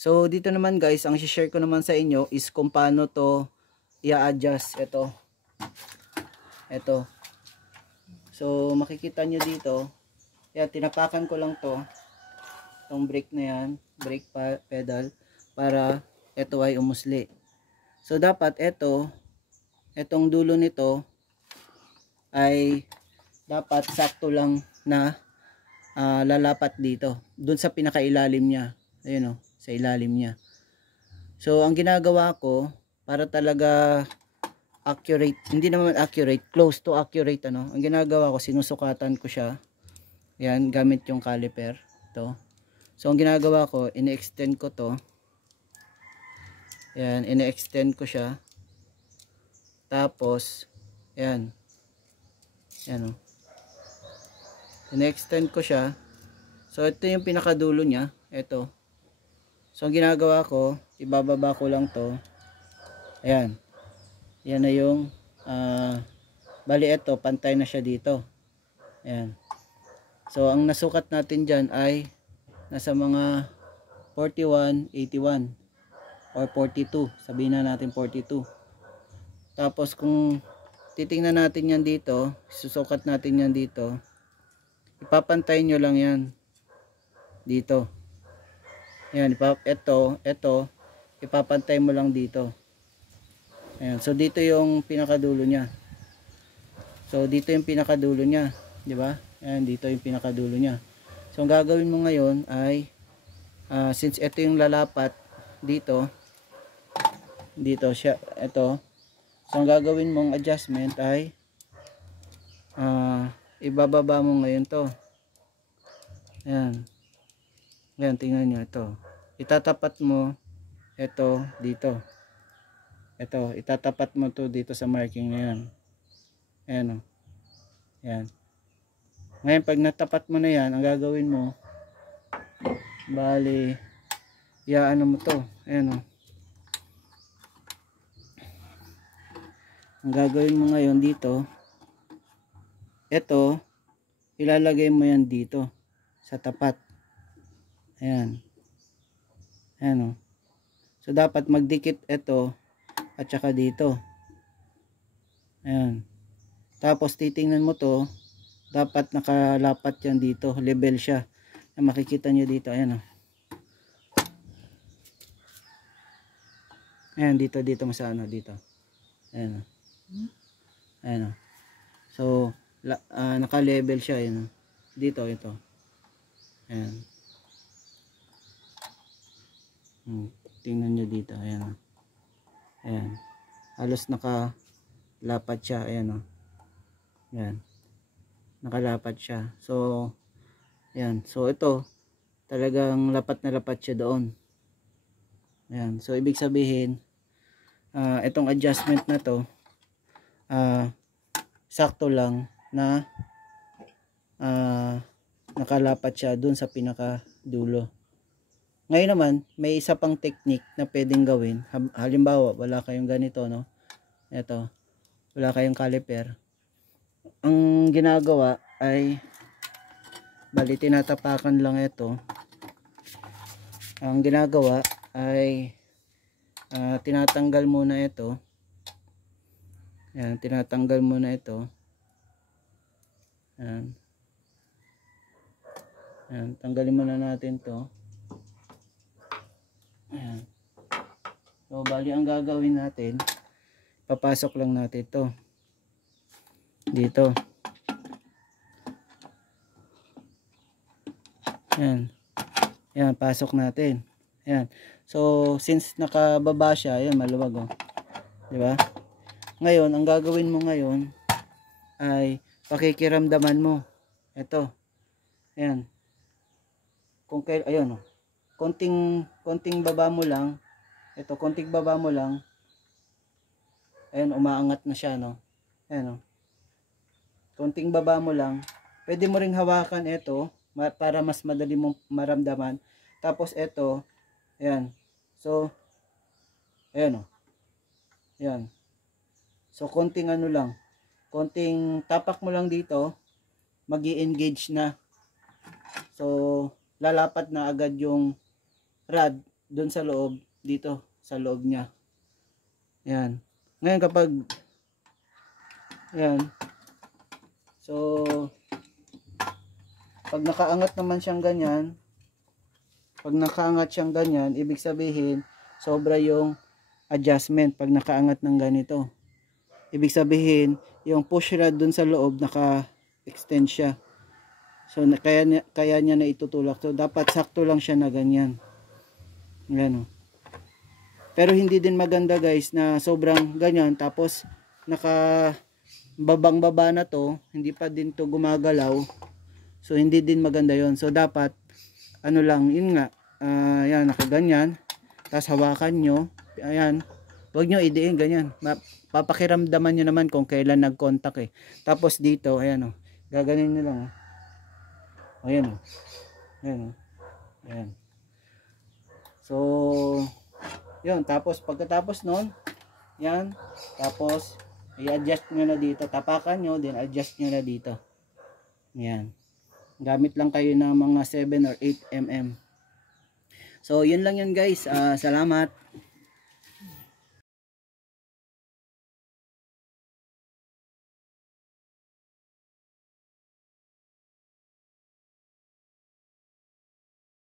So dito naman guys, ang i-share ko naman sa inyo is kung paano to i-adjust. Ito. So makikita nyo dito, yan, tinapakan ko lang to, itong brake na yan, brake pedal, para ito ay umusli. So dapat itong dulo nito ay dapat sakto lang na lalapat dito, dun sa pinakailalim niya. Ayun o, sa ilalim niya. So ang ginagawa ko para talaga accurate, hindi naman accurate, close to accurate ang ginagawa ko, sinusukatan ko siya. Yan, gamit yung caliper to. So ang ginagawa ko, ini-extend ko to. Yan, ini-extend ko siya. Tapos yan. Yan ini-extend ko siya. So ito yung pinakadulo niya, ito. So ang ginagawa ko, ibababa ko lang to. Ayan. Yan na yung bali ito, pantay na siya dito. Ayan. So ang nasukat natin dyan ay nasa mga 41, 81 or 42. Sabihin na natin 42. Tapos kung titingnan natin yan dito, susukat natin yan dito, ipapantay nyo lang yan dito. Ayan, ito ipapantay mo lang dito. Ayan, so dito yung pinakadulo niya. So dito yung pinakadulo niya, di ba? Ayan, dito yung pinakadulo niya. So ang gagawin mo ngayon ay since ito yung lalapat dito siya, ito. So ang gagawin mong adjustment ay ibababa mo ngayon to. Ayan. Ayan, tingnan nyo ito. Itatapat mo ito dito. Ito, itatapat mo to dito sa marking na yan. Ayan o. Ayan. Ngayon, pag natapat mo na yan, ang gagawin mo, bali, iaano mo to. Ayan o. Ang gagawin mo ngayon dito, ito, ilalagay mo yan dito, sa tapat. Ayan. Ayan o. So, dapat magdikit ito, at saka dito. Ayan. Tapos titingnan mo to, dapat nakalapat yan dito, level siya. Ayan, makikita nyo dito, ayan o. Ayan, dito mo sa dito. Ayan o. Ayan o. So, naka-level siya, ayan o. Dito, ito. Ayan. Tingnan nyo dito, ayan o. Ayan. Halos nakalapat siya. Ayan o. Ayan. Nakalapat siya. So, ayan. So, ito, talagang lapat na lapat siya doon. Ayan. So, ibig sabihin, itong adjustment na to, sakto lang na nakalapat siya doon sa pinakadulo. Ngayon naman, may isa pang technique na pwedeng gawin. Halimbawa, wala kayong ganito, no? Ito, wala kayong caliper. Ang ginagawa ay, bali, tinatapakan lang ito. Ang ginagawa ay, tinatanggal muna ito. Ayan, tinatanggal muna ito. Ayan. Ayan, tanggalin muna natin to. Ayan. So, bali ang gagawin natin, papasok lang natin to dito. Ayan. Ayan, pasok natin. Ayan. So, since nakababa siya, ayan, maluwag o. Diba? Ngayon, ang gagawin mo ngayon ay pakikiramdaman mo. Ito. Ayan. Kung kayo, ayun o. Konting baba mo lang. Ito, konting baba mo lang. Ayan, umaangat na siya, no? Ayan o. Konting baba mo lang. Pwede mo ring hawakan ito para mas madali mong maramdaman. Tapos ito, ayan. So, ayan o. Ayan. So, konting ano lang. Konting tapak mo lang dito, magi-engage na. So, lalapat na agad yung rod doon sa loob, dito sa loob niya. Ayan. Ngayon kapag ayan, so pag nakaangat naman siyang ganyan, ibig sabihin sobra yung adjustment pag nakaangat ng ganito. Ibig sabihin yung push rod dun sa loob naka-extend siya. So kaya niya na itutulak. So dapat sakto lang siya na ganyan. Ayan, oh. Pero hindi din maganda guys na sobrang ganyan tapos naka babang baba na to, hindi pa din to gumagalaw. So hindi din maganda yon. So dapat ano lang, yun nga, yan, nakaganyan, tapos hawakan nyo, ayan, huwag nyo idiin, ganyan, papakiramdaman nyo naman kung kailan nag-contact tapos dito, ayan, gaganin nyo lang, ayan, ayan, ayan, so, yun, tapos, pagkatapos nun, yan, tapos, i-adjust nyo na dito, tapakan nyo, then adjust nyo na dito, ayan, gamit lang kayo ng mga 7 or 8 mm. So yun lang yun guys, salamat.